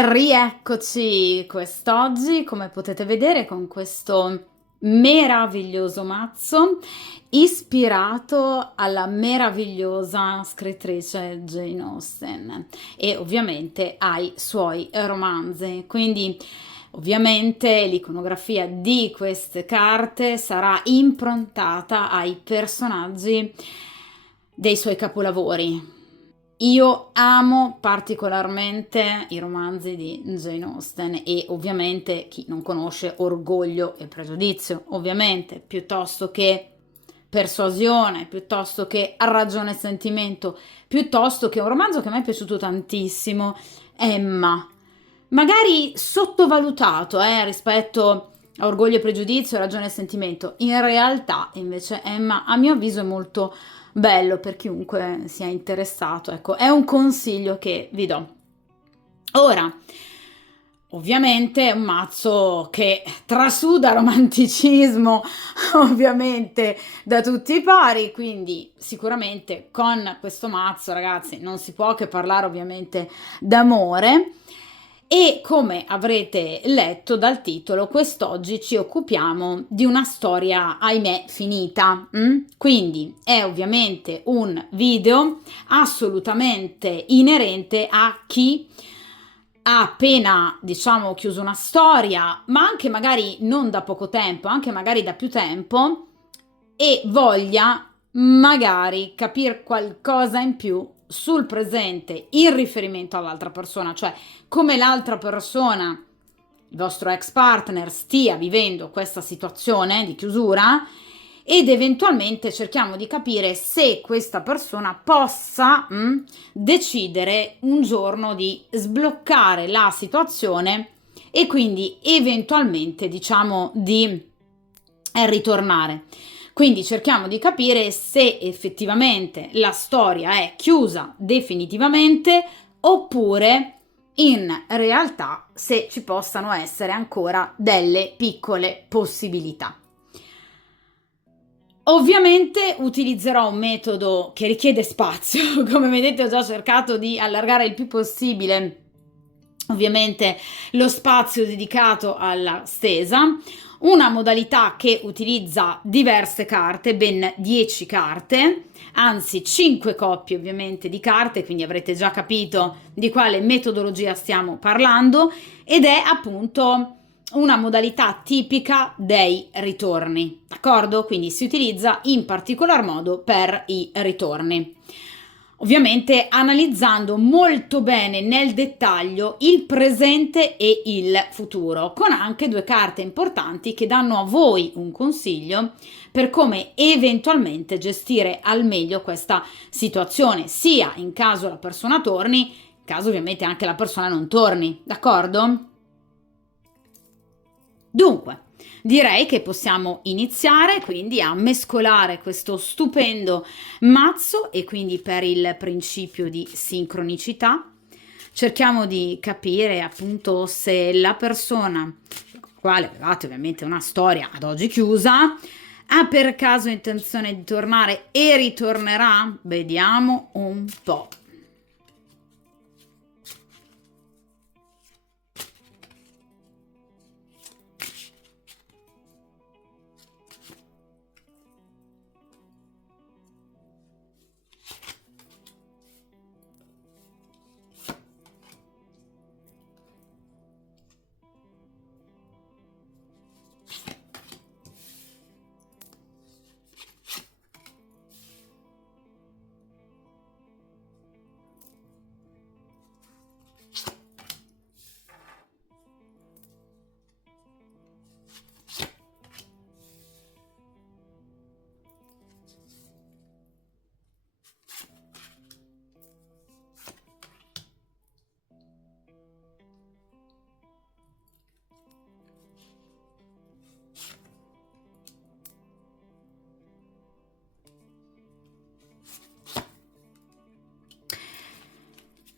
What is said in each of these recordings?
Rieccoci quest'oggi, come potete vedere, con questo meraviglioso mazzo ispirato alla meravigliosa scrittrice Jane Austen e ovviamente ai suoi romanzi. Quindi ovviamente l'iconografia di queste carte sarà improntata ai personaggi dei suoi capolavori. Io amo particolarmente i romanzi di Jane Austen e ovviamente chi non conosce Orgoglio e Pregiudizio, ovviamente, piuttosto che Persuasione, piuttosto che Ragione e Sentimento, piuttosto che un romanzo che a me è piaciuto tantissimo, Emma. Magari sottovalutato rispetto a Orgoglio e Pregiudizio, Ragione e Sentimento. In realtà, invece, Emma, a mio avviso, è molto bello per chiunque sia interessato. Ecco, è un consiglio che vi do. Ora, ovviamente è un mazzo che trasuda romanticismo, ovviamente da tutti i pari, quindi sicuramente con questo mazzo, ragazzi, non si può che parlare ovviamente d'amore. E come avrete letto dal titolo, quest'oggi ci occupiamo di una storia, ahimè, finita. Quindi è ovviamente un video assolutamente inerente a chi ha appena, diciamo, chiuso una storia, ma anche magari non da poco tempo, anche magari da più tempo, e voglia magari capire qualcosa in più sul presente in riferimento all'altra persona, cioè come l'altra persona, il vostro ex partner, stia vivendo questa situazione di chiusura ed eventualmente cerchiamo di capire se questa persona possa decidere un giorno di sbloccare la situazione e quindi eventualmente diciamo di ritornare. Quindi cerchiamo di capire se effettivamente la storia è chiusa definitivamente oppure in realtà se ci possano essere ancora delle piccole possibilità. Ovviamente utilizzerò un metodo che richiede spazio, come vedete ho già cercato di allargare il più possibile ovviamente lo spazio dedicato alla stesa, una modalità che utilizza diverse carte, ben 10 carte, anzi 5 coppie ovviamente di carte, quindi avrete già capito di quale metodologia stiamo parlando ed è appunto una modalità tipica dei ritorni, d'accordo? Quindi si utilizza in particolar modo per i ritorni. Ovviamente analizzando molto bene nel dettaglio il presente e il futuro, con anche due carte importanti che danno a voi un consiglio per come eventualmente gestire al meglio questa situazione, sia in caso la persona torni, in caso ovviamente anche la persona non torni, d'accordo? Dunque, direi che possiamo iniziare quindi a mescolare questo stupendo mazzo e quindi per il principio di sincronicità cerchiamo di capire appunto se la persona con la quale avevate ovviamente una storia ad oggi chiusa ha per caso intenzione di tornare e ritornerà? Vediamo un po'.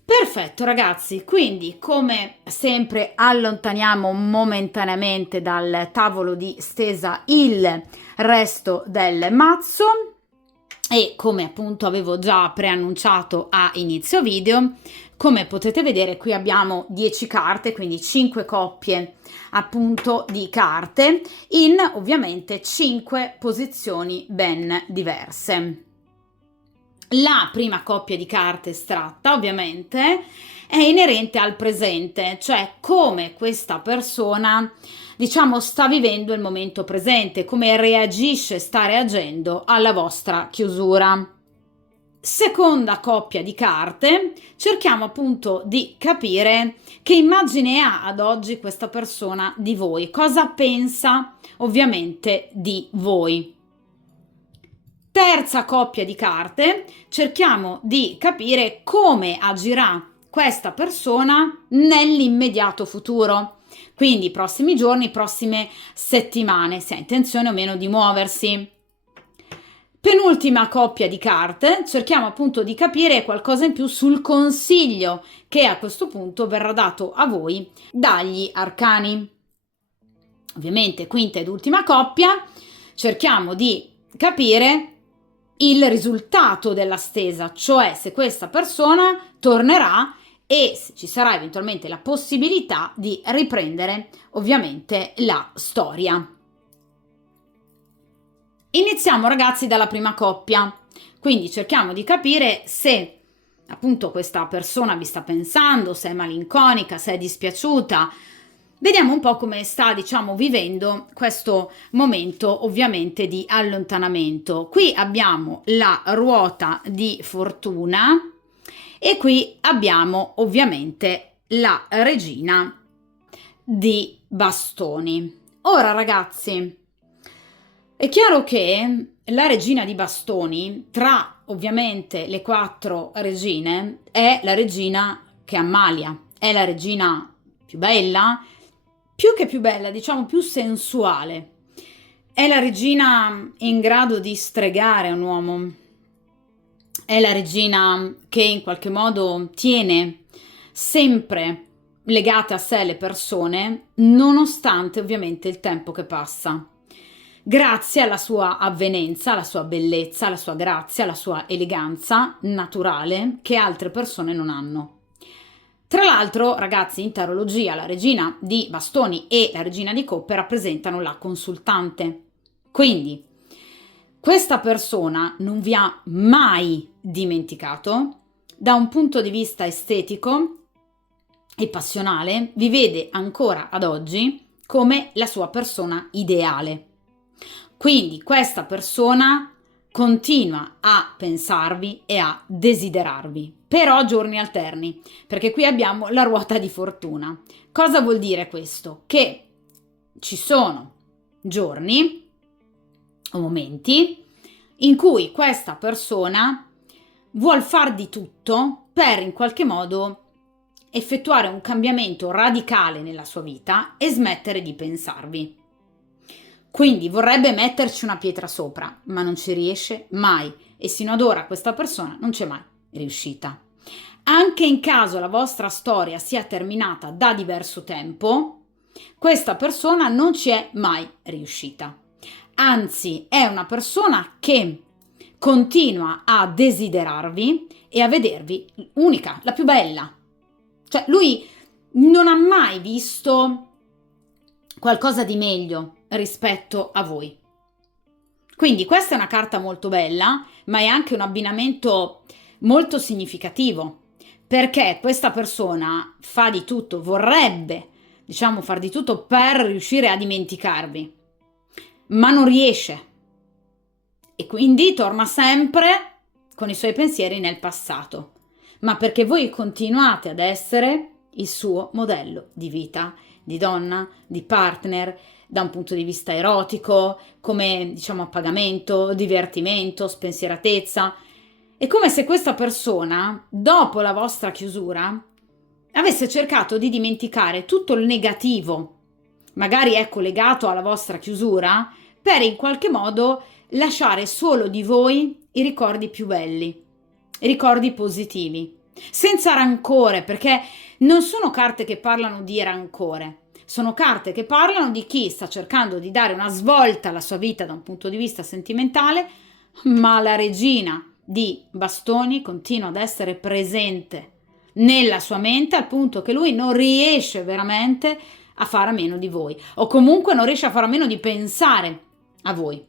Perfetto ragazzi, quindi come sempre allontaniamo momentaneamente dal tavolo di stesa il resto del mazzo e come appunto avevo già preannunciato a inizio video, Come potete vedere, qui abbiamo 10 carte, quindi 5 coppie appunto di carte in ovviamente 5 posizioni ben diverse. La prima coppia di carte estratta ovviamente è inerente al presente, cioè come questa persona, diciamo, sta vivendo il momento presente, come reagisce, sta reagendo alla vostra chiusura. Seconda coppia di carte, cerchiamo appunto di capire che immagine ha ad oggi questa persona di voi, cosa pensa ovviamente di voi. Terza coppia di carte, cerchiamo di capire come agirà questa persona nell'immediato futuro, quindi prossimi giorni, prossime settimane, se ha intenzione o meno di muoversi. Penultima coppia di carte, cerchiamo appunto di capire qualcosa in più sul consiglio che a questo punto verrà dato a voi dagli arcani. Ovviamente quinta ed ultima coppia, cerchiamo di capire il risultato della stesa, cioè se questa persona tornerà e se ci sarà eventualmente la possibilità di riprendere ovviamente la storia. Iniziamo ragazzi dalla prima coppia, quindi cerchiamo di capire se appunto questa persona vi sta pensando, se è malinconica, se è dispiaciuta. Vediamo un po' come sta, diciamo, vivendo questo momento ovviamente di allontanamento. Qui abbiamo la ruota di fortuna e qui abbiamo ovviamente la regina di bastoni. Ora ragazzi, è chiaro che la regina di bastoni, tra ovviamente le 4 regine, è la regina che ammalia, è la regina più bella, più che più bella, diciamo più sensuale. È la regina in grado di stregare un uomo, è la regina che in qualche modo tiene sempre legate a sé le persone, nonostante ovviamente il tempo che passa. Grazie alla sua avvenenza, alla sua bellezza, alla sua grazia, alla sua eleganza naturale che altre persone non hanno. Tra l'altro, ragazzi, in tarologia la regina di bastoni e la regina di coppe rappresentano la consultante. Quindi, questa persona non vi ha mai dimenticato, da un punto di vista estetico e passionale, vi vede ancora ad oggi come la sua persona ideale. Quindi questa persona continua a pensarvi e a desiderarvi, però giorni alterni, perché qui abbiamo la ruota di fortuna. Cosa vuol dire questo? Che ci sono giorni o momenti in cui questa persona vuol far di tutto per in qualche modo effettuare un cambiamento radicale nella sua vita e smettere di pensarvi. Quindi vorrebbe metterci una pietra sopra, ma non ci riesce mai e sino ad ora questa persona non c'è mai riuscita. Anche in caso la vostra storia sia terminata da diverso tempo, questa persona non ci è mai riuscita. Anzi, è una persona che continua a desiderarvi e a vedervi unica, la più bella. Cioè, lui non ha mai visto qualcosa di meglio rispetto a voi. Quindi questa è una carta molto bella, ma è anche un abbinamento molto significativo, perché questa persona fa di tutto, vorrebbe, diciamo, far di tutto per riuscire a dimenticarvi, ma non riesce. E quindi torna sempre con i suoi pensieri nel passato, ma perché voi continuate ad essere il suo modello di vita, di donna, di partner, da un punto di vista erotico, come diciamo appagamento, divertimento, spensieratezza. È come se questa persona, dopo la vostra chiusura, avesse cercato di dimenticare tutto il negativo, magari è collegato alla vostra chiusura, per in qualche modo lasciare solo di voi i ricordi più belli, i ricordi positivi, senza rancore, perché non sono carte che parlano di rancore, sono carte che parlano di chi sta cercando di dare una svolta alla sua vita da un punto di vista sentimentale, ma la regina di bastoni continua ad essere presente nella sua mente, al punto che lui non riesce veramente a fare a meno di voi, o comunque non riesce a fare a meno di pensare a voi.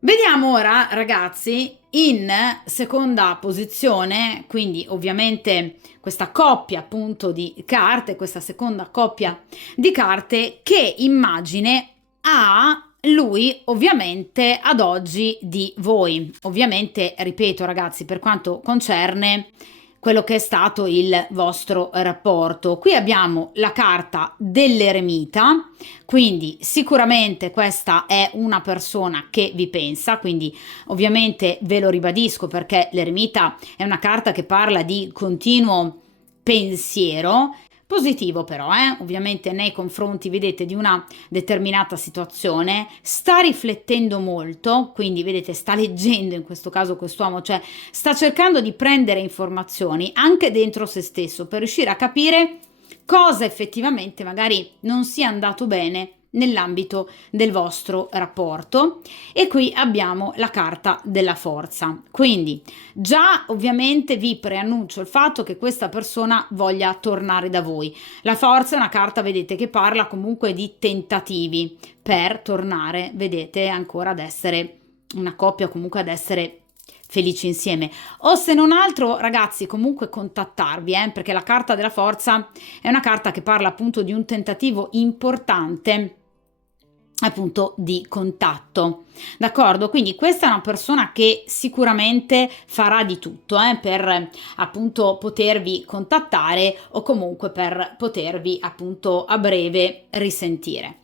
Vediamo ora, ragazzi, in seconda posizione, quindi ovviamente questa coppia appunto di carte, questa seconda coppia di carte, che immagine ha lui ovviamente ad oggi di voi. Ovviamente, ripeto ragazzi, per quanto concerne quello che è stato il vostro rapporto. Qui abbiamo la carta dell'eremita, quindi sicuramente questa è una persona che vi pensa, quindi ovviamente ve lo ribadisco perché l'eremita è una carta che parla di continuo pensiero, positivo però, ovviamente nei confronti, vedete, di una determinata situazione, sta riflettendo molto, quindi vedete, sta leggendo in questo caso quest'uomo, cioè sta cercando di prendere informazioni anche dentro se stesso per riuscire a capire cosa effettivamente magari non sia andato bene nell'ambito del vostro rapporto. E qui abbiamo la carta della forza, quindi già ovviamente vi preannuncio il fatto che questa persona voglia tornare da voi. La forza è una carta, vedete, che parla comunque di tentativi per tornare, vedete, ancora ad essere una coppia, comunque ad essere felici insieme, o se non altro ragazzi comunque contattarvi, perché la carta della forza è una carta che parla appunto di un tentativo importante appunto di contatto, d'accordo? Quindi questa è una persona che sicuramente farà di tutto per appunto potervi contattare o comunque per potervi appunto a breve risentire.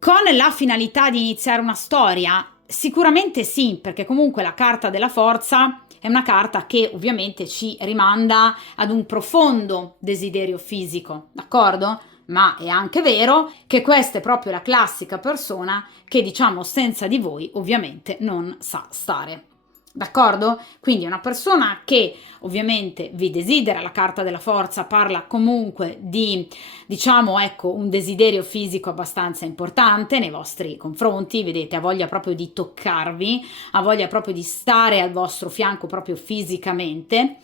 Con la finalità di iniziare una storia? Sicuramente sì, perché comunque la carta della forza è una carta che ovviamente ci rimanda ad un profondo desiderio fisico, d'accordo? Ma è anche vero che questa è proprio la classica persona che, diciamo, senza di voi ovviamente non sa stare. D'accordo? Quindi è una persona che ovviamente vi desidera, la carta della forza parla comunque di, diciamo, ecco, un desiderio fisico abbastanza importante nei vostri confronti, vedete, ha voglia proprio di toccarvi, ha voglia proprio di stare al vostro fianco proprio fisicamente,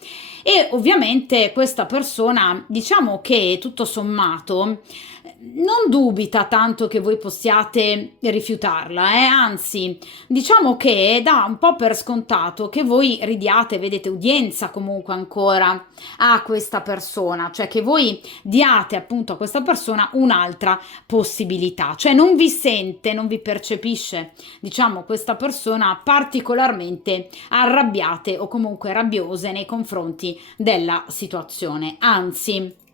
e ovviamente questa persona, diciamo che tutto sommato non dubita tanto che voi possiate rifiutarla, anzi, diciamo che dà un po' per scontato che voi ridiate, vedete, udienza comunque ancora a questa persona, cioè che voi diate appunto a questa persona un'altra possibilità, cioè non vi sente, non vi percepisce, diciamo, questa persona particolarmente arrabbiate o comunque rabbiose nei confronti della situazione, anzi.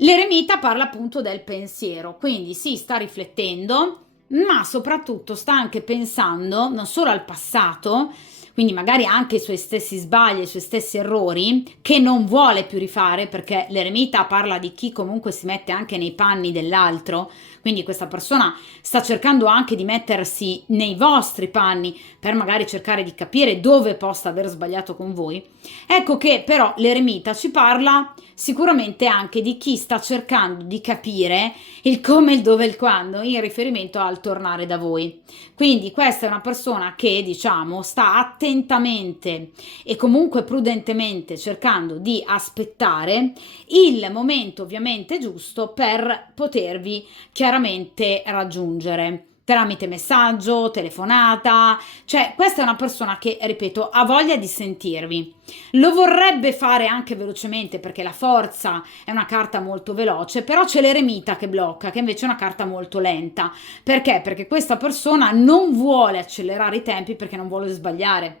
L'eremita parla appunto del pensiero, quindi sì, sta riflettendo, ma soprattutto sta anche pensando non solo al passato, quindi magari anche ai suoi stessi sbagli, ai suoi stessi errori, che non vuole più rifare, perché l'eremita parla di chi comunque si mette anche nei panni dell'altro, quindi questa persona sta cercando anche di mettersi nei vostri panni per magari cercare di capire dove possa aver sbagliato con voi. Ecco che però l'eremita ci parla sicuramente anche di chi sta cercando di capire il come, il dove e il quando in riferimento al tornare da voi. Quindi questa è una persona che, diciamo, sta attentamente e comunque prudentemente cercando di aspettare il momento ovviamente giusto per potervi chiaramente raggiungere tramite messaggio, telefonata, cioè questa è una persona che, ripeto, ha voglia di sentirvi. Lo vorrebbe fare anche velocemente perché la forza è una carta molto veloce, però c'è l'eremita che blocca, che invece è una carta molto lenta. Perché? Perché questa persona non vuole accelerare i tempi perché non vuole sbagliare.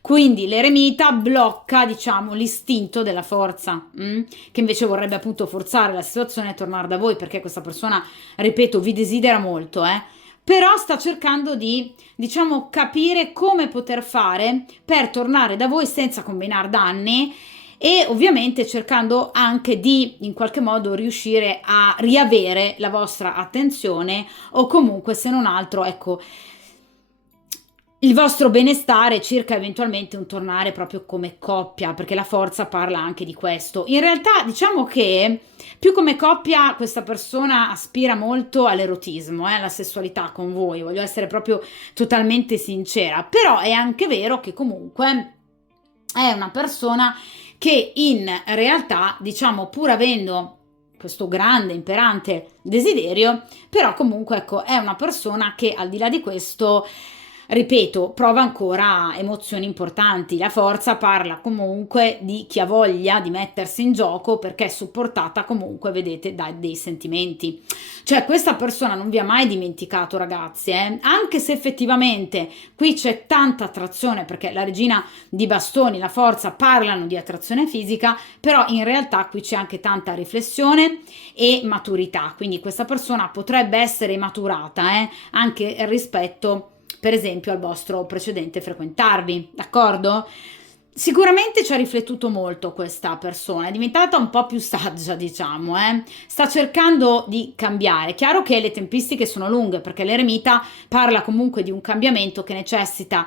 Quindi l'eremita blocca, diciamo, l'istinto della forza, che invece vorrebbe appunto forzare la situazione e tornare da voi, perché questa persona, ripeto, vi desidera molto, però sta cercando di, diciamo, capire come poter fare per tornare da voi senza combinare danni, e ovviamente cercando anche di in qualche modo riuscire a riavere la vostra attenzione, o comunque se non altro, ecco, il vostro benestare circa eventualmente un tornare proprio come coppia, perché la forza parla anche di questo. In realtà diciamo che più come coppia questa persona aspira molto all'erotismo, alla sessualità con voi, voglio essere proprio totalmente sincera, però è anche vero che comunque è una persona che in realtà, diciamo, pur avendo questo grande, imperante desiderio, però comunque ecco, è una persona che al di là di questo, ripeto, prova ancora emozioni importanti. La forza parla comunque di chi ha voglia di mettersi in gioco perché è supportata comunque, vedete, da dei sentimenti. Cioè questa persona non vi ha mai dimenticato, ragazzi, anche se effettivamente qui c'è tanta attrazione, perché la regina di bastoni, la forza parlano di attrazione fisica, però in realtà qui c'è anche tanta riflessione e maturità, quindi questa persona potrebbe essere maturata anche rispetto per esempio al vostro precedente frequentarvi, d'accordo? Sicuramente ci ha riflettuto molto questa persona, è diventata un po' più saggia, diciamo, sta cercando di cambiare. Chiaro che le tempistiche sono lunghe perché l'eremita parla comunque di un cambiamento che necessita,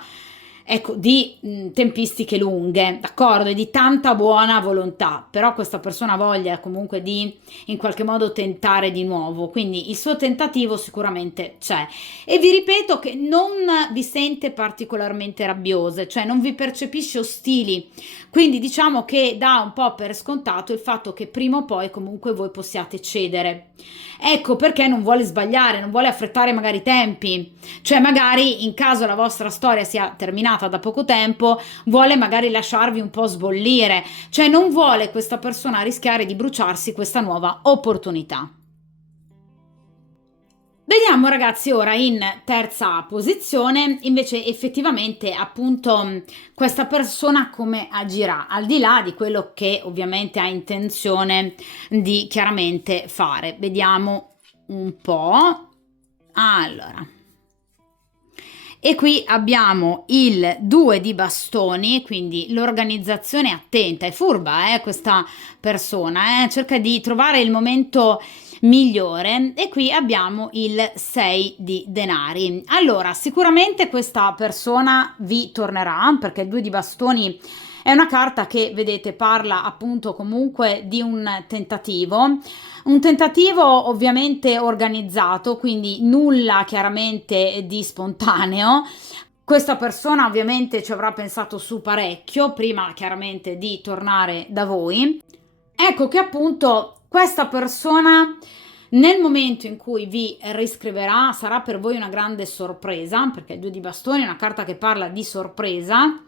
ecco, di tempistiche lunghe, d'accordo, e di tanta buona volontà, però questa persona ha voglia comunque di in qualche modo tentare di nuovo, quindi il suo tentativo sicuramente c'è. E vi ripeto che non vi sente particolarmente rabbiose, cioè non vi percepisce ostili, quindi diciamo che dà un po' per scontato il fatto che prima o poi comunque voi possiate cedere. Ecco perché non vuole sbagliare, non vuole affrettare magari i tempi, cioè magari in caso la vostra storia sia terminata da poco tempo, vuole magari lasciarvi un po' sbollire, cioè non vuole questa persona rischiare di bruciarsi questa nuova opportunità. Vediamo ragazzi ora in terza posizione invece effettivamente appunto questa persona come agirà al di là di quello che ovviamente ha intenzione di chiaramente fare. Vediamo un po'. Allora, e qui abbiamo il 2 di bastoni, quindi l'organizzazione è attenta, è furba, questa persona, cerca di trovare il momento migliore. E qui abbiamo il 6 di denari. Allora, sicuramente questa persona vi tornerà, perché il 2 di bastoni è una carta che, vedete, parla appunto comunque di un tentativo ovviamente organizzato, quindi nulla chiaramente di spontaneo. Questa persona ovviamente ci avrà pensato su parecchio prima chiaramente di tornare da voi. Ecco che appunto questa persona nel momento in cui vi riscriverà sarà per voi una grande sorpresa, perché il 2 di bastoni è una carta che parla di sorpresa,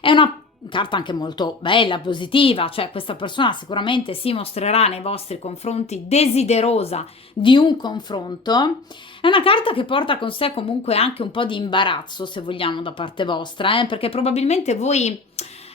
è una carta anche molto bella, positiva, cioè questa persona sicuramente si mostrerà nei vostri confronti desiderosa di un confronto. È una carta che porta con sé comunque anche un po' di imbarazzo, se vogliamo, da parte vostra, perché probabilmente voi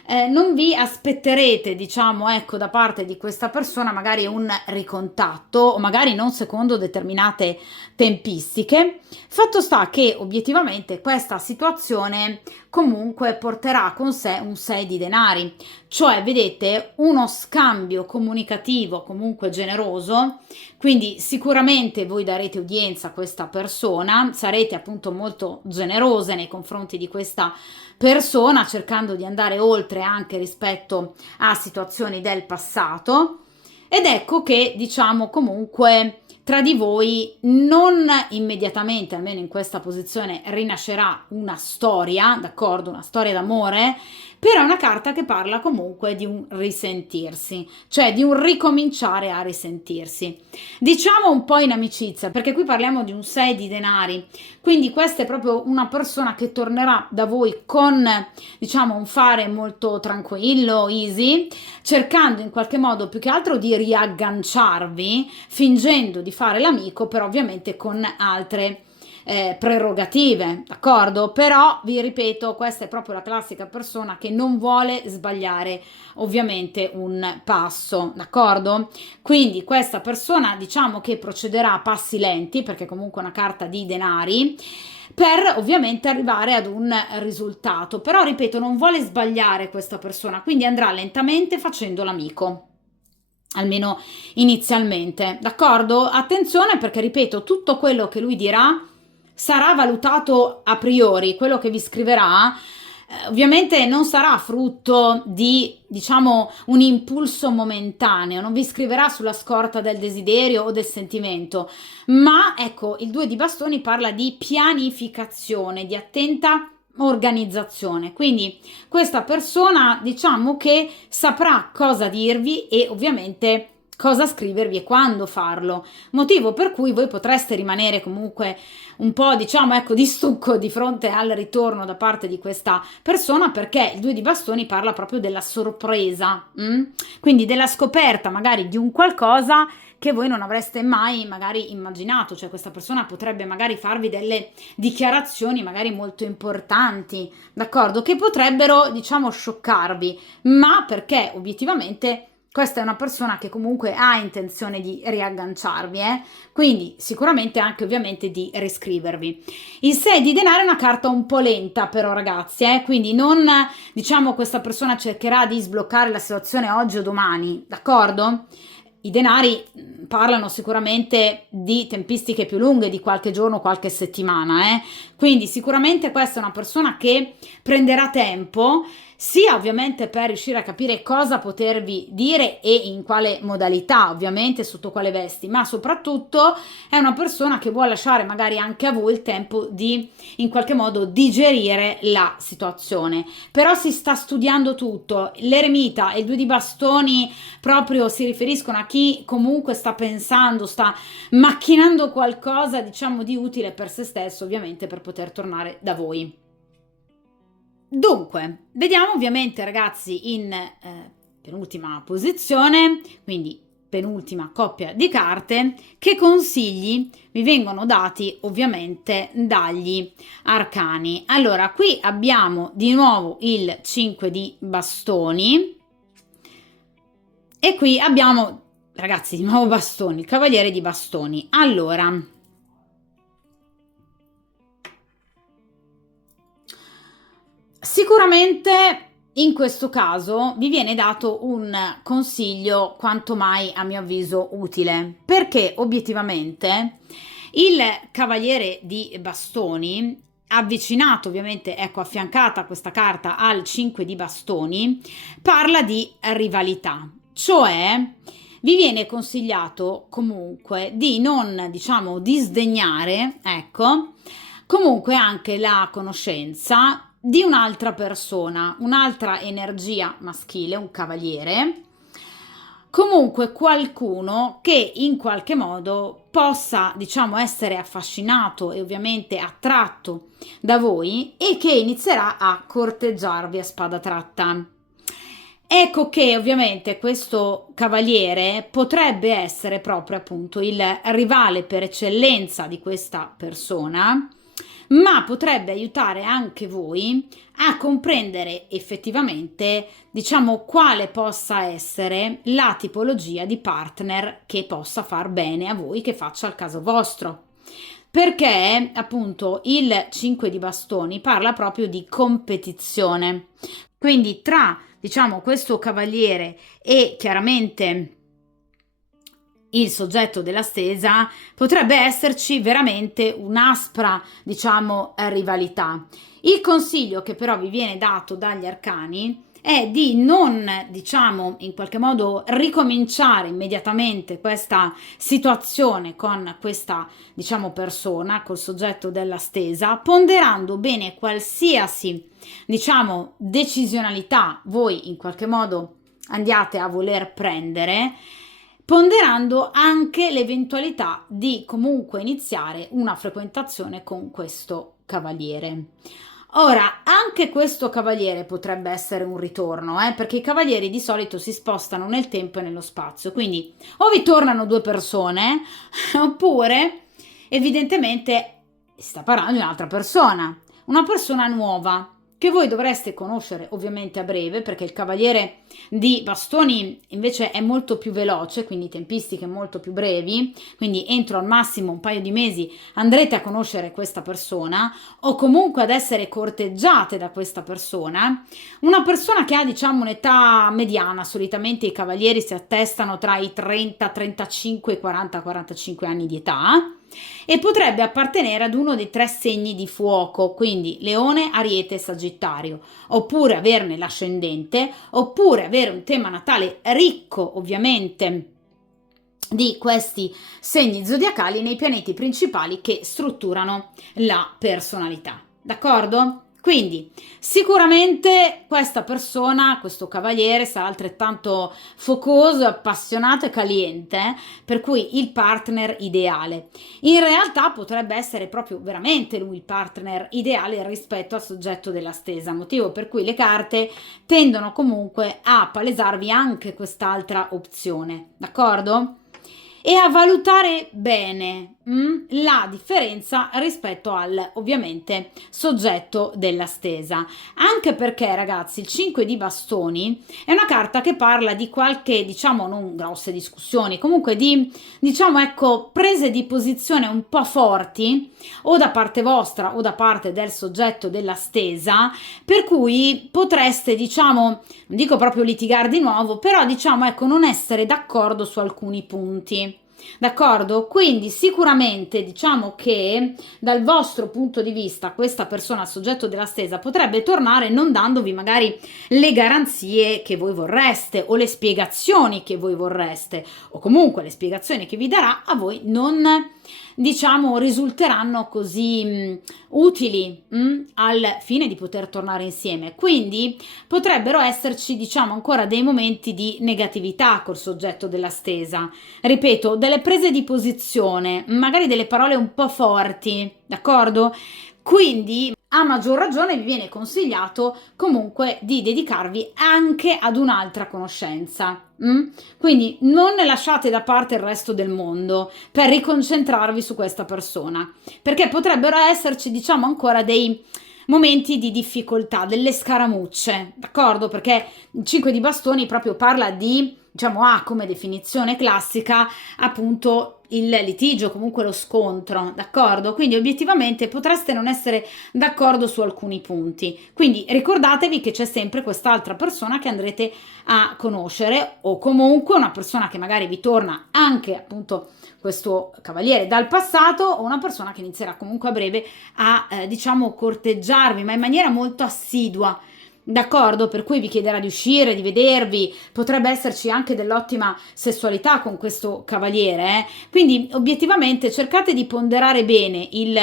non vi aspetterete, diciamo, ecco, da parte di questa persona magari un ricontatto o magari non secondo determinate tempistiche. Fatto sta che obiettivamente questa situazione comunque porterà con sé un 6 di denari, cioè vedete uno scambio comunicativo comunque generoso, quindi sicuramente voi darete udienza a questa persona, sarete appunto molto generose nei confronti di questa persona, cercando di andare oltre anche rispetto a situazioni del passato. Ed ecco che diciamo comunque tra di voi non immediatamente, almeno in questa posizione, rinascerà una storia, d'accordo? Una storia d'amore, però è una carta che parla comunque di un risentirsi, cioè di un ricominciare a risentirsi. Diciamo un po' in amicizia, perché qui parliamo di un 6 di denari, quindi questa è proprio una persona che tornerà da voi con, diciamo, un fare molto tranquillo, easy, cercando in qualche modo più che altro di riagganciarvi, fingendo di fare l'amico, però ovviamente con altre prerogative, d'accordo? Però vi ripeto, questa è proprio la classica persona che non vuole sbagliare ovviamente un passo, d'accordo? Quindi questa persona diciamo che procederà a passi lenti, perché comunque è una carta di denari, per ovviamente arrivare ad un risultato, però ripeto non vuole sbagliare questa persona, quindi andrà lentamente facendo l'amico, almeno inizialmente, d'accordo? Attenzione perché ripeto tutto quello che lui dirà sarà valutato a priori, quello che vi scriverà, ovviamente non sarà frutto di, diciamo, un impulso momentaneo, non vi scriverà sulla scorta del desiderio o del sentimento, ma ecco, il 2 di bastoni parla di pianificazione, di attenta organizzazione. Quindi questa persona, diciamo che saprà cosa dirvi e ovviamente cosa scrivervi e quando farlo, motivo per cui voi potreste rimanere comunque un po', diciamo, ecco, di stucco di fronte al ritorno da parte di questa persona, perché il 2 di bastoni parla proprio della sorpresa, quindi della scoperta magari di un qualcosa che voi non avreste mai magari immaginato, cioè questa persona potrebbe magari farvi delle dichiarazioni magari molto importanti, d'accordo, che potrebbero, diciamo, scioccarvi, ma perché obiettivamente questa è una persona che comunque ha intenzione di riagganciarvi, quindi sicuramente anche ovviamente di riscrivervi. Il 6 di denaro è una carta un po' lenta però, ragazzi, quindi non, diciamo, questa persona cercherà di sbloccare la situazione oggi o domani, d'accordo? I denari parlano sicuramente di tempistiche più lunghe, di qualche giorno, qualche settimana, quindi sicuramente questa è una persona che prenderà tempo, sia ovviamente per riuscire a capire cosa potervi dire e in quale modalità, ovviamente sotto quale vesti, ma soprattutto è una persona che vuole lasciare magari anche a voi il tempo di in qualche modo digerire la situazione. Però si sta studiando tutto, l'eremita e il 2 di bastoni proprio si riferiscono a chi comunque sta pensando, sta macchinando qualcosa, diciamo, di utile per se stesso, ovviamente per poter tornare da voi. Dunque, vediamo ovviamente, ragazzi, in penultima posizione, quindi penultima coppia di carte, che consigli vi vengono dati ovviamente dagli arcani. Allora, qui abbiamo di nuovo il 5 di bastoni e qui abbiamo, ragazzi, di nuovo bastoni, il cavaliere di bastoni. Allora, sicuramente in questo caso vi viene dato un consiglio quanto mai, a mio avviso, utile, perché obiettivamente il cavaliere di bastoni, avvicinato ovviamente, ecco, affiancata questa carta al 5 di bastoni, parla di rivalità, cioè vi viene consigliato comunque di non, diciamo, disdegnare, ecco, comunque anche la conoscenza di un'altra persona, un'altra energia maschile, un cavaliere, comunque qualcuno che in qualche modo possa, diciamo, essere affascinato e ovviamente attratto da voi e che inizierà a corteggiarvi a spada tratta. Ecco che ovviamente questo cavaliere potrebbe essere proprio appunto il rivale per eccellenza di questa persona, ma potrebbe aiutare anche voi a comprendere effettivamente, diciamo, quale possa essere la tipologia di partner che possa far bene a voi, che faccia il caso vostro. Perché appunto il 5 di bastoni parla proprio di competizione. Quindi tra, diciamo, questo cavaliere e chiaramente il soggetto della stesa potrebbe esserci veramente un'aspra, diciamo, rivalità. Il consiglio che però vi viene dato dagli arcani è di non, diciamo, in qualche modo ricominciare immediatamente questa situazione con questa, diciamo, persona, col soggetto della stesa, ponderando bene qualsiasi, diciamo, decisionalità voi in qualche modo andiate a voler prendere, ponderando anche l'eventualità di comunque iniziare una frequentazione con questo cavaliere. Ora, anche questo cavaliere potrebbe essere un ritorno, perché i cavalieri di solito si spostano nel tempo e nello spazio, quindi o vi tornano due persone, oppure evidentemente si sta parlando di un'altra persona, una persona nuova, che voi dovreste conoscere ovviamente a breve, perché il cavaliere di bastoni invece è molto più veloce, quindi tempistiche molto più brevi, quindi entro al massimo un paio di mesi andrete a conoscere questa persona o comunque ad essere corteggiate da questa persona, una persona che ha, diciamo, un'età mediana. Solitamente i cavalieri si attestano tra i 30, 35 e 40, 45 anni di età, e potrebbe appartenere ad uno dei 3 segni di fuoco, quindi Leone, Ariete e Sagittario, oppure averne l'ascendente, oppure avere un tema natale ricco, ovviamente, di questi segni zodiacali nei pianeti principali che strutturano la personalità. D'accordo? Quindi sicuramente questa persona, questo cavaliere, sarà altrettanto focoso, appassionato e caliente, per cui il partner ideale. In realtà potrebbe essere proprio veramente lui il partner ideale rispetto al soggetto della stesa, motivo per cui le carte tendono comunque a palesarvi anche quest'altra opzione, d'accordo? E a valutare bene la differenza rispetto al, ovviamente, soggetto della stesa. Anche perché, ragazzi, il 5 di bastoni è una carta che parla di qualche, diciamo, non grosse discussioni, comunque di, diciamo, ecco, prese di posizione un po' forti, o da parte vostra o da parte del soggetto della stesa, per cui potreste, diciamo, non dico proprio litigare di nuovo, però diciamo, ecco, non essere d'accordo su alcuni punti. D'accordo? Quindi sicuramente diciamo che dal vostro punto di vista questa persona, soggetto della stesa, potrebbe tornare non dandovi magari le garanzie che voi vorreste o le spiegazioni che voi vorreste, o comunque le spiegazioni che vi darà a voi non, diciamo, risulteranno così utili al fine di poter tornare insieme. Quindi potrebbero esserci, diciamo, ancora dei momenti di negatività col soggetto della stesa. Ripeto, delle prese di posizione, magari delle parole un po' forti, d'accordo? Quindi a maggior ragione vi viene consigliato comunque di dedicarvi anche ad un'altra conoscenza. Quindi non lasciate da parte il resto del mondo per riconcentrarvi su questa persona, perché potrebbero esserci, diciamo, ancora dei momenti di difficoltà, delle scaramucce, d'accordo? Perché il 5 di bastoni proprio parla di, diciamo, ha come definizione classica appunto il litigio, comunque lo scontro, d'accordo? Quindi obiettivamente potreste non essere d'accordo su alcuni punti. Quindi ricordatevi che c'è sempre quest'altra persona che andrete a conoscere, o comunque una persona che magari vi torna anche appunto questo cavaliere dal passato, o una persona che inizierà comunque a breve a diciamo corteggiarvi, ma in maniera molto assidua. D'accordo? Per cui vi chiederà di uscire, di vedervi, potrebbe esserci anche dell'ottima sessualità con questo cavaliere, Quindi obiettivamente cercate di ponderare bene il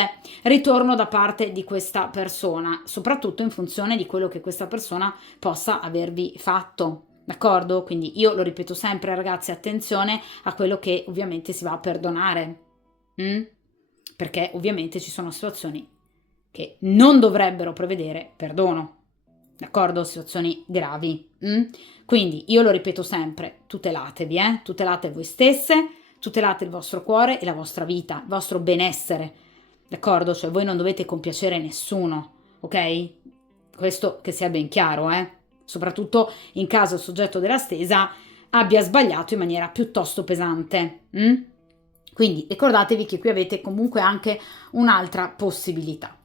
ritorno da parte di questa persona, soprattutto in funzione di quello che questa persona possa avervi fatto. D'accordo? Quindi io lo ripeto sempre, ragazzi, attenzione a quello che ovviamente si va a perdonare, perché ovviamente ci sono situazioni che non dovrebbero prevedere perdono. D'accordo? Situazioni gravi. Quindi io lo ripeto sempre, tutelatevi, tutelate voi stesse, tutelate il vostro cuore e la vostra vita, il vostro benessere, d'accordo? Cioè voi non dovete compiacere nessuno, ok? Questo che sia ben chiaro, soprattutto in caso il soggetto della stesa abbia sbagliato in maniera piuttosto pesante. Quindi ricordatevi che qui avete comunque anche un'altra possibilità.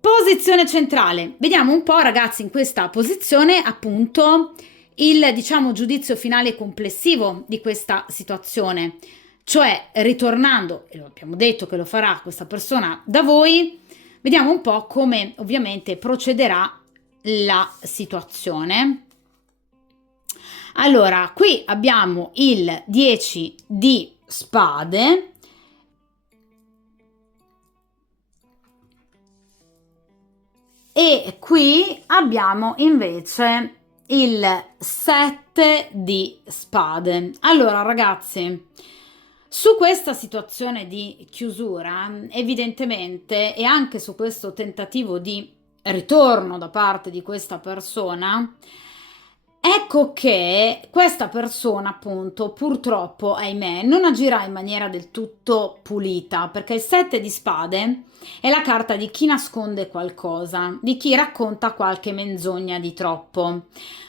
Posizione centrale. Vediamo un po', ragazzi, in questa posizione appunto il, diciamo, giudizio finale complessivo di questa situazione, cioè ritornando, e lo abbiamo detto che lo farà questa persona da voi, vediamo un po' come ovviamente procederà la situazione. Allora, qui abbiamo il 10 di spade, e qui abbiamo invece il 7 di spade. Allora, ragazzi, su questa situazione di chiusura, evidentemente, e anche su questo tentativo di ritorno da parte di questa persona, ecco che questa persona, appunto, purtroppo, ahimè, non agirà in maniera del tutto pulita, perché il 7 di spade è la carta di chi nasconde qualcosa, di chi racconta qualche menzogna di troppo,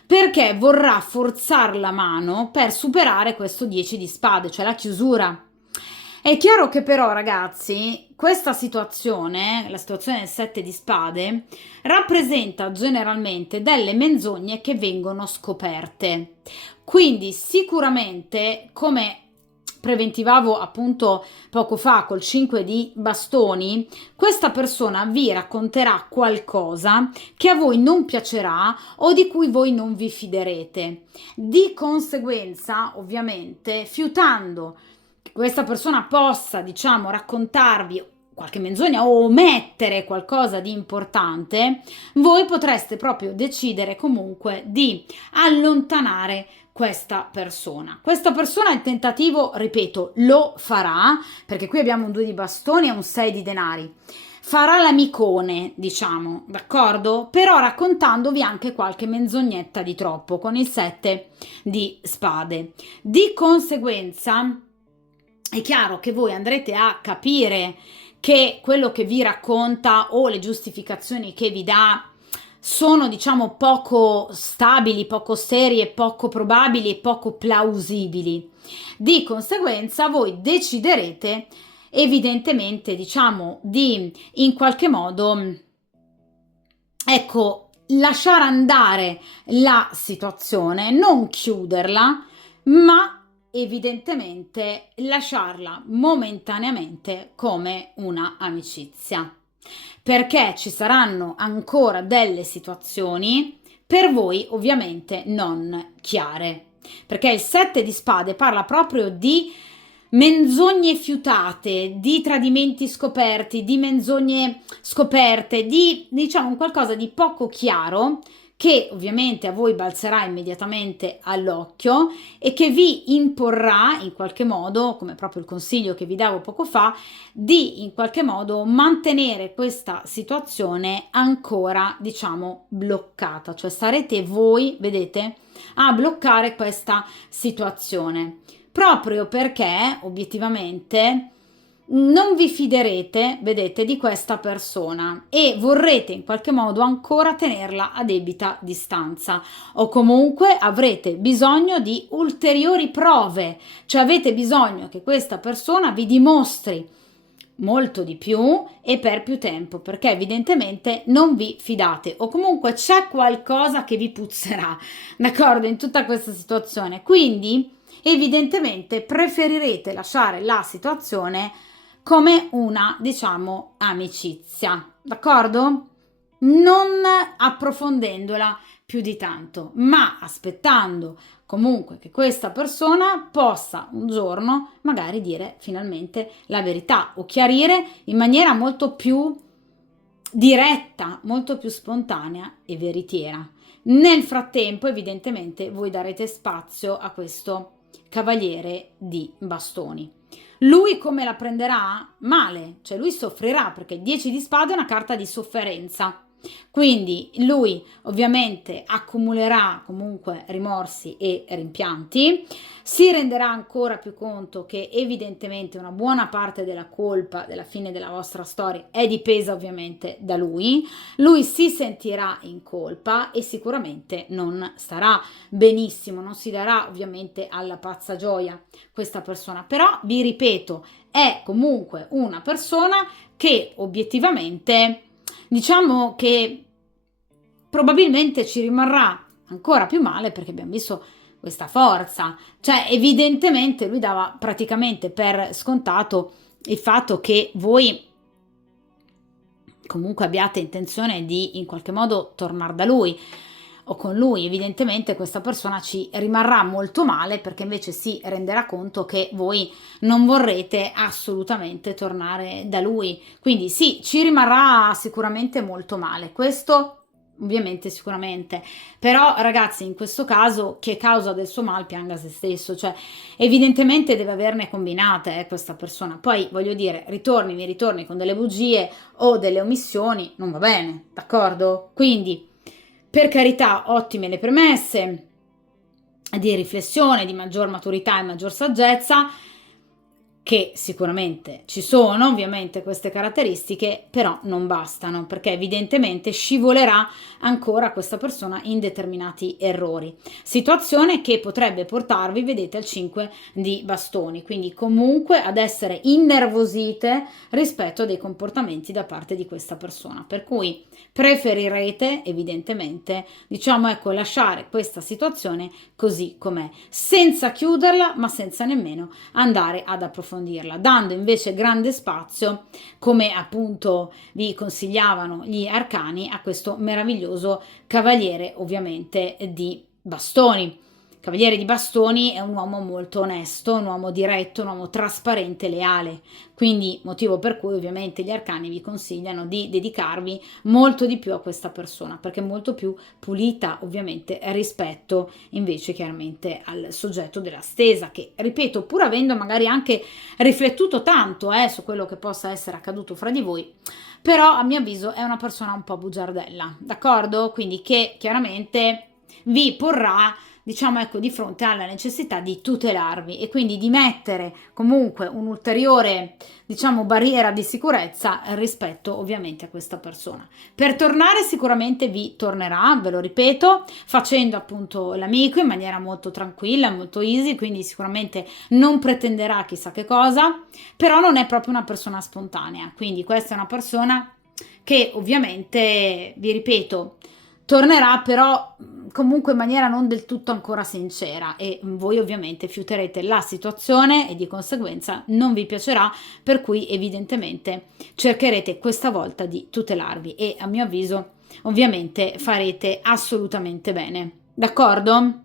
perché vorrà forzare la mano per superare questo 10 di spade, cioè la chiusura. È chiaro che però, ragazzi, questa situazione, la situazione del 7 di spade, rappresenta generalmente delle menzogne che vengono scoperte. Quindi sicuramente come preventivavo appunto poco fa col 5 di bastoni, questa persona vi racconterà qualcosa che a voi non piacerà o di cui voi non vi fiderete. Di conseguenza, ovviamente, fiutando che questa persona possa, diciamo, raccontarvi qualche menzogna o omettere qualcosa di importante, voi potreste proprio decidere comunque di allontanare questa persona. Questa persona il tentativo, ripeto, lo farà, perché qui abbiamo un 2 di bastoni e un 6 di denari. Farà l'amicone, diciamo, d'accordo? Però raccontandovi anche qualche menzognetta di troppo con il 7 di spade. Di conseguenza è chiaro che voi andrete a capire che quello che vi racconta o le giustificazioni che vi dà sono, diciamo, poco stabili, poco serie, poco probabili e poco plausibili. Di conseguenza voi deciderete evidentemente, diciamo, di in qualche modo, ecco, lasciare andare la situazione, non chiuderla, ma evidentemente lasciarla momentaneamente come una amicizia, perché ci saranno ancora delle situazioni per voi ovviamente non chiare, perché il 7 di spade parla proprio di menzogne fiutate, di tradimenti scoperti, di menzogne scoperte, di diciamo un qualcosa di poco chiaro che ovviamente a voi balzerà immediatamente all'occhio e che vi imporrà in qualche modo, come proprio il consiglio che vi davo poco fa, di in qualche modo mantenere questa situazione ancora, diciamo, bloccata, cioè sarete voi, vedete, a bloccare questa situazione, proprio perché obiettivamente non vi fiderete, vedete, di questa persona e vorrete in qualche modo ancora tenerla a debita distanza o comunque avrete bisogno di ulteriori prove, cioè avete bisogno che questa persona vi dimostri molto di più e per più tempo, perché evidentemente non vi fidate o comunque c'è qualcosa che vi puzzerà, d'accordo, in tutta questa situazione. Quindi evidentemente preferirete lasciare la situazione come una, diciamo, amicizia, d'accordo? Non approfondendola più di tanto, ma aspettando comunque che questa persona possa un giorno magari dire finalmente la verità o chiarire in maniera molto più diretta, molto più spontanea e veritiera. Nel frattempo, evidentemente, voi darete spazio a questo cavaliere di bastoni. Lui come la prenderà? Male, cioè lui soffrirà perché 10 di spade è una carta di sofferenza. Quindi lui ovviamente accumulerà comunque rimorsi e rimpianti, si renderà ancora più conto che evidentemente una buona parte della colpa della fine della vostra storia è dipesa ovviamente da lui si sentirà in colpa e sicuramente non starà benissimo, non si darà ovviamente alla pazza gioia questa persona, però vi ripeto, è comunque una persona che obiettivamente diciamo che probabilmente ci rimarrà ancora più male perché abbiamo visto questa forza, cioè evidentemente lui dava praticamente per scontato il fatto che voi comunque abbiate intenzione di in qualche modo tornare da lui o con lui, evidentemente questa persona ci rimarrà molto male perché invece si renderà conto che voi non vorrete assolutamente tornare da lui. Quindi sì, ci rimarrà sicuramente molto male. Questo ovviamente sicuramente, però ragazzi in questo caso chi è causa del suo mal pianga se stesso, cioè evidentemente deve averne combinate questa persona, poi voglio dire mi ritorni con delle bugie o delle omissioni, non va bene, d'accordo? Quindi per carità, ottime le premesse di riflessione, di maggior maturità e maggior saggezza, che sicuramente ci sono, ovviamente, queste caratteristiche, però non bastano, perché evidentemente scivolerà ancora questa persona in determinati errori. Situazione che potrebbe portarvi, vedete, al 5 di bastoni, quindi comunque ad essere innervosite rispetto a dei comportamenti da parte di questa persona, per cui preferirete evidentemente, diciamo, ecco, lasciare questa situazione così com'è, senza chiuderla, ma senza nemmeno andare ad approfondirla, dando invece grande spazio, come appunto vi consigliavano gli arcani, a questo meraviglioso cavaliere ovviamente di bastoni. Cavaliere di bastoni è un uomo molto onesto, un uomo diretto, un uomo trasparente, leale, quindi motivo per cui ovviamente gli arcani vi consigliano di dedicarvi molto di più a questa persona, perché è molto più pulita ovviamente rispetto invece chiaramente al soggetto della stesa, che ripeto, pur avendo magari anche riflettuto tanto su quello che possa essere accaduto fra di voi, però a mio avviso è una persona un po' bugiardella, d'accordo? Quindi che chiaramente vi porrà, diciamo, ecco, di fronte alla necessità di tutelarvi e quindi di mettere comunque un'ulteriore, diciamo, barriera di sicurezza rispetto ovviamente a questa persona. Per tornare sicuramente vi tornerà, ve lo ripeto, facendo appunto l'amico in maniera molto tranquilla, molto easy, quindi sicuramente non pretenderà chissà che cosa, però non è proprio una persona spontanea, quindi questa è una persona che ovviamente, vi ripeto, tornerà però comunque in maniera non del tutto ancora sincera e voi ovviamente fiuterete la situazione e di conseguenza non vi piacerà, per cui evidentemente cercherete questa volta di tutelarvi e a mio avviso ovviamente farete assolutamente bene, d'accordo?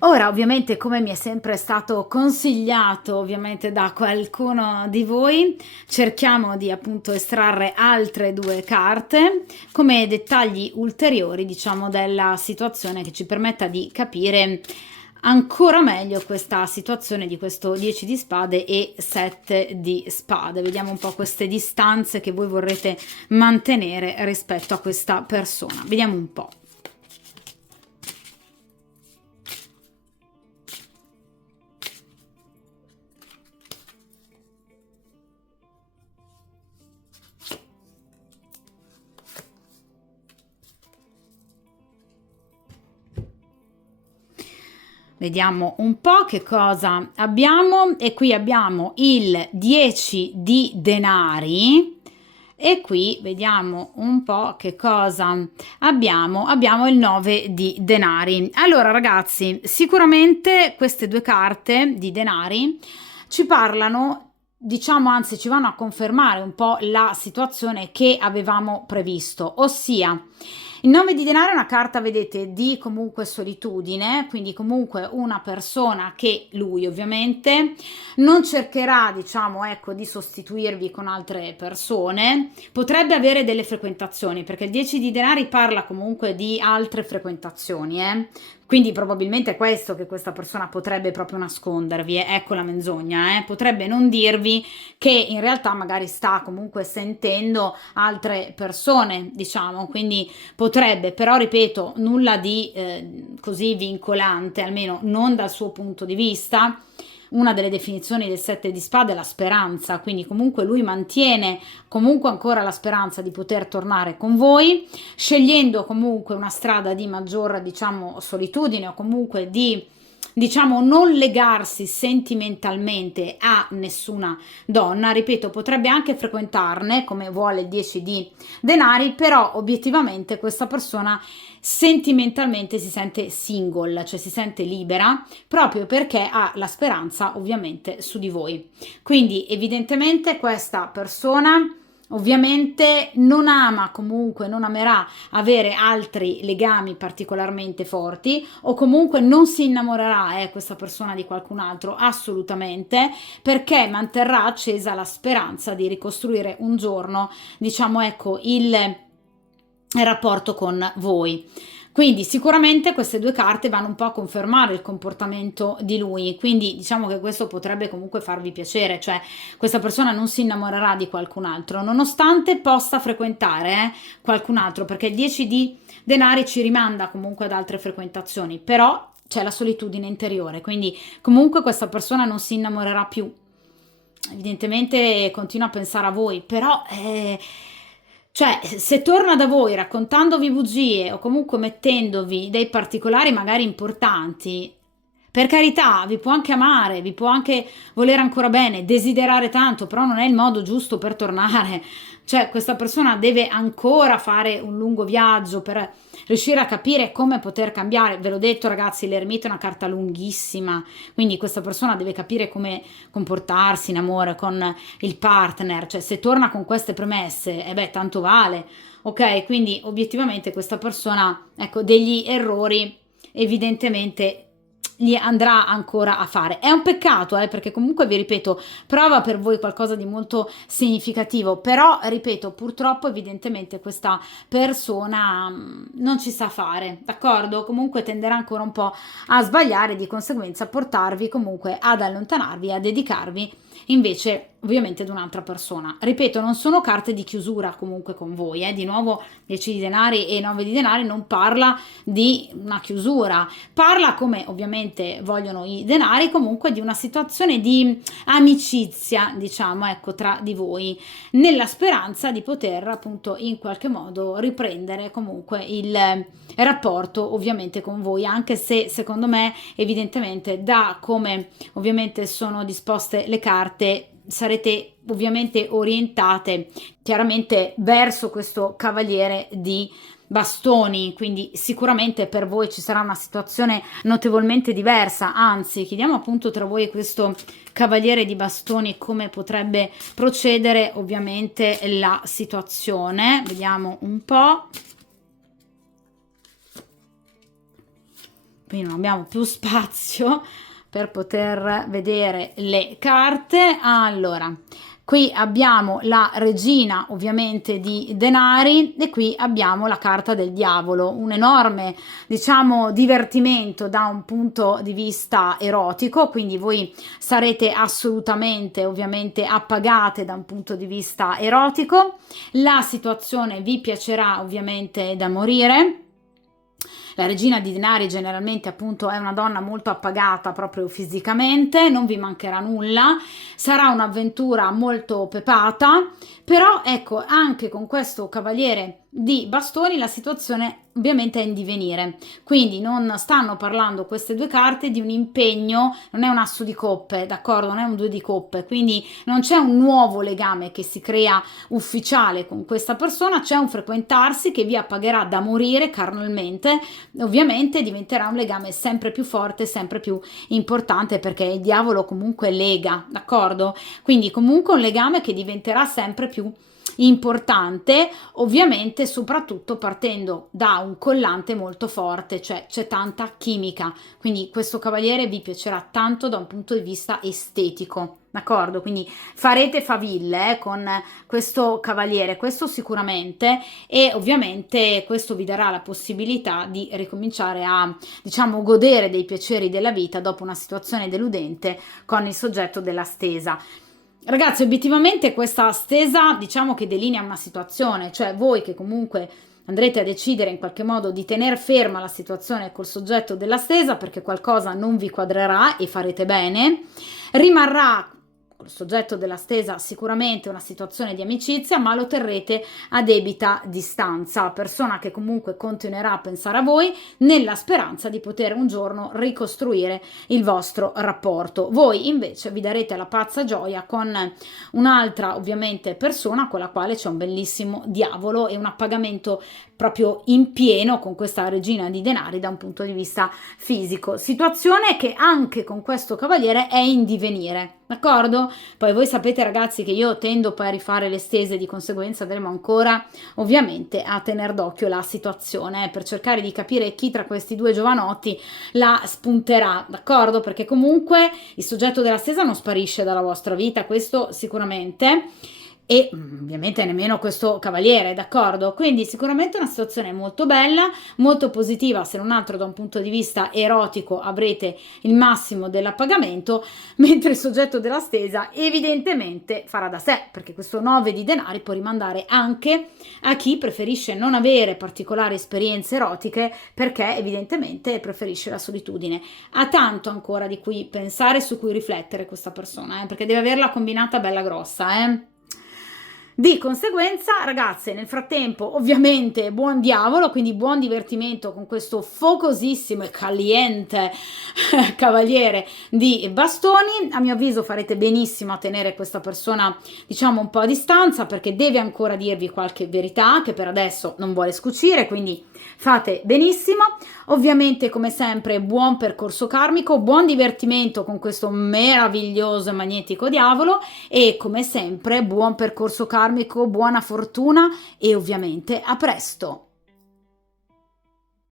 Ora, ovviamente, come mi è sempre stato consigliato, ovviamente da qualcuno di voi, cerchiamo di appunto estrarre altre due carte come dettagli ulteriori, diciamo, della situazione che ci permetta di capire ancora meglio questa situazione di questo 10 di spade e 7 di spade. Vediamo un po' queste distanze che voi vorrete mantenere rispetto a questa persona. Vediamo un po'. Vediamo un po' che cosa abbiamo e qui abbiamo il 10 di denari e qui vediamo un po' che cosa abbiamo il 9 di denari. Allora ragazzi, sicuramente queste due carte di denari ci parlano, diciamo, anzi ci vanno a confermare un po' la situazione che avevamo previsto, ossia il 9 di denaro è una carta, vedete, di comunque solitudine, quindi comunque una persona che lui ovviamente non cercherà, diciamo, ecco, di sostituirvi con altre persone, potrebbe avere delle frequentazioni, perché il 10 di denari parla comunque di altre frequentazioni, quindi probabilmente è questo che questa persona potrebbe proprio nascondervi, ecco la menzogna, potrebbe non dirvi che in realtà magari sta comunque sentendo altre persone, diciamo, quindi potrebbe, però ripeto, nulla di così vincolante, almeno non dal suo punto di vista. Una delle definizioni del 7 di spade è la speranza, quindi comunque lui mantiene comunque ancora la speranza di poter tornare con voi, scegliendo comunque una strada di maggior, diciamo, solitudine o comunque di, diciamo, non legarsi sentimentalmente a nessuna donna. Ripeto, potrebbe anche frequentarne come vuole il 10 di denari, però obiettivamente questa persona sentimentalmente si sente single, cioè si sente libera proprio perché ha la speranza ovviamente su di voi. Quindi evidentemente questa persona ovviamente non ama, comunque non amerà avere altri legami particolarmente forti o comunque non si innamorerà questa persona di qualcun altro assolutamente, perché manterrà accesa la speranza di ricostruire un giorno, diciamo, ecco, il rapporto con voi. Quindi sicuramente queste due carte vanno un po' a confermare il comportamento di lui, quindi diciamo che questo potrebbe comunque farvi piacere, cioè questa persona non si innamorerà di qualcun altro, nonostante possa frequentare qualcun altro, perché il 10 di denari ci rimanda comunque ad altre frequentazioni, però c'è la solitudine interiore, quindi comunque questa persona non si innamorerà più. Evidentemente continua a pensare a voi, però cioè, se torna da voi raccontandovi bugie o comunque mettendovi dei particolari magari importanti, per carità, vi può anche amare, vi può anche volere ancora bene, desiderare tanto, però non è il modo giusto per tornare. Cioè, questa persona deve ancora fare un lungo viaggio per riuscire a capire come poter cambiare. Ve l'ho detto, ragazzi, l'eremita è una carta lunghissima, quindi questa persona deve capire come comportarsi in amore con il partner. Cioè, se torna con queste premesse, beh, tanto vale. Ok, quindi obiettivamente questa persona, ecco, degli errori evidentemente gli andrà ancora a fare. È un peccato, perché comunque vi ripeto, prova per voi qualcosa di molto significativo, però ripeto, purtroppo evidentemente questa persona non ci sa fare, d'accordo? Comunque tenderà ancora un po' a sbagliare, di conseguenza portarvi comunque ad allontanarvi, a dedicarvi invece ovviamente ad un'altra persona. Ripeto, non sono carte di chiusura comunque con voi, di nuovo 10 di denari e 9 di denari non parla di una chiusura, parla, come ovviamente vogliono i denari, comunque di una situazione di amicizia, diciamo, ecco, tra di voi, nella speranza di poter appunto in qualche modo riprendere comunque il rapporto ovviamente con voi, anche se secondo me evidentemente da come ovviamente sono disposte le carte sarete ovviamente orientate chiaramente verso questo cavaliere di bastoni, quindi sicuramente per voi ci sarà una situazione notevolmente diversa, anzi chiediamo appunto tra voi questo cavaliere di bastoni come potrebbe procedere ovviamente la situazione. Vediamo un po'. Qui non abbiamo più spazio per poter vedere le carte. Allora, qui abbiamo la regina ovviamente di denari e qui abbiamo la carta del diavolo, un enorme diciamo divertimento da un punto di vista erotico, quindi voi sarete assolutamente ovviamente appagate da un punto di vista erotico, la situazione vi piacerà ovviamente da morire. La regina di denari generalmente appunto è una donna molto appagata proprio fisicamente, non vi mancherà nulla, sarà un'avventura molto pepata, però ecco anche con questo cavaliere di bastoni la situazione ovviamente è in divenire, quindi non stanno parlando queste due carte di un impegno, non è un asso di coppe, d'accordo, non è un due di coppe, quindi non c'è un nuovo legame che si crea ufficiale con questa persona, c'è un frequentarsi che vi appagherà da morire carnalmente, ovviamente diventerà un legame sempre più forte, sempre più importante, perché il diavolo comunque lega, d'accordo? Quindi comunque un legame che diventerà sempre più importante, ovviamente soprattutto partendo da un collante molto forte, cioè c'è tanta chimica, quindi questo cavaliere vi piacerà tanto da un punto di vista estetico, d'accordo? Quindi farete faville con questo cavaliere, questo sicuramente, e ovviamente questo vi darà la possibilità di ricominciare a diciamo godere dei piaceri della vita dopo una situazione deludente con il soggetto della stesa. Ragazzi, obiettivamente questa stesa diciamo che delinea una situazione, cioè voi che comunque andrete a decidere in qualche modo di tenere ferma la situazione col soggetto della stesa perché qualcosa non vi quadrerà e farete bene, rimarrà col soggetto della stesa sicuramente una situazione di amicizia, ma lo terrete a debita distanza, persona che comunque continuerà a pensare a voi nella speranza di poter un giorno ricostruire il vostro rapporto. Voi invece vi darete la pazza gioia con un'altra ovviamente persona con la quale c'è un bellissimo diavolo e un appagamento proprio in pieno con questa regina di denari da un punto di vista fisico, situazione che anche con questo cavaliere è in divenire, d'accordo? Poi voi sapete ragazzi che io tendo poi a rifare le stese, di conseguenza andremo ancora ovviamente a tener d'occhio la situazione per cercare di capire chi tra questi due giovanotti la spunterà, d'accordo? Perché comunque il soggetto della stesa non sparisce dalla vostra vita, questo sicuramente. e ovviamente nemmeno questo cavaliere, d'accordo? Quindi sicuramente una situazione molto bella, molto positiva, se non altro da un punto di vista erotico avrete il massimo dell'appagamento, mentre il soggetto della stesa evidentemente farà da sé, perché questo 9 di denari può rimandare anche a chi preferisce non avere particolari esperienze erotiche perché evidentemente preferisce la solitudine. Ha tanto ancora di cui pensare, su cui riflettere questa persona, perché deve averla combinata bella grossa, eh. Di conseguenza, ragazze, nel frattempo, ovviamente, buon diavolo, quindi buon divertimento con questo focosissimo e caliente cavaliere di bastoni. A mio avviso farete benissimo a tenere questa persona, diciamo, un po' a distanza, perché deve ancora dirvi qualche verità che per adesso non vuole scucire, quindi fate benissimo. Ovviamente, come sempre, buon percorso karmico, buon divertimento con questo meraviglioso e magnetico diavolo e come sempre buon percorso karmico, buona fortuna e ovviamente a presto.